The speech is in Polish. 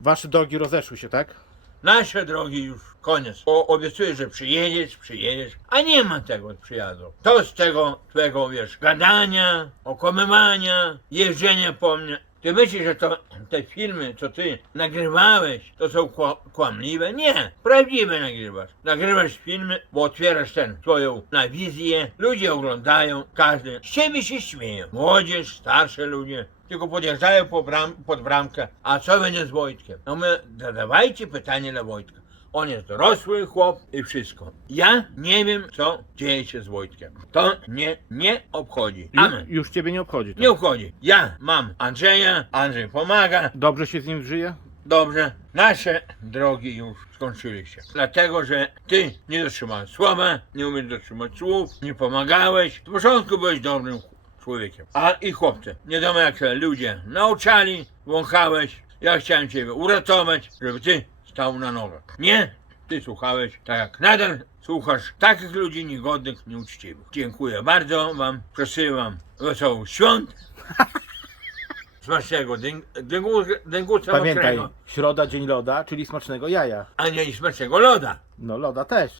Wasze drogi rozeszły się, tak? Nasze drogi już koniec. O, obiecuję, że przyjedziesz, przyjedziesz, a nie ma tego przyjazdu. To z tego twego, wiesz, gadania, okłamywania, jeżdżenia po mnie. Ty myślisz, że to te filmy, co ty nagrywałeś, to są kła- kłamliwe? Nie, prawdziwe nagrywasz. Nagrywasz filmy, bo otwierasz ten swoją na wizję, ludzie oglądają, każdy. Z ciebie się śmieją. Młodzież, starsze ludzie. Tylko podjeżdżają po bram, pod bramkę. A co będzie z Wojtkiem? No my zadawajcie pytanie dla Wojtka. On jest dorosły chłop i wszystko. Ja nie wiem, co dzieje się z Wojtkiem. To mnie nie obchodzi. Ju, Amen. już ciebie nie obchodzi. Tak? Nie obchodzi. Ja mam Andrzeja, Andrzej pomaga, Dobrze się z nim żyje? dobrze. Nasze drogi już skończyły się. Dlatego, że ty nie dotrzymałeś słowa, nie umiesz dotrzymać słów, nie pomagałeś. W początku byłeś dobrym człowiekiem. A i chłopcy, nie wiadomo jak się ludzie nauczali, wąchałeś. Ja chciałem ciebie uratować, żeby ty stał na nogach. Nie, ty słuchałeś tak jak nadal słuchasz takich ludzi niegodnych, nieuczciwych. Dziękuję bardzo wam, przesyłam wesołych świąt. Smacznego dyn- dyngu- dyngusa Pamiętaj, mokrego, środa, dzień loda, czyli smacznego jaja. a nie smacznego loda. No loda też.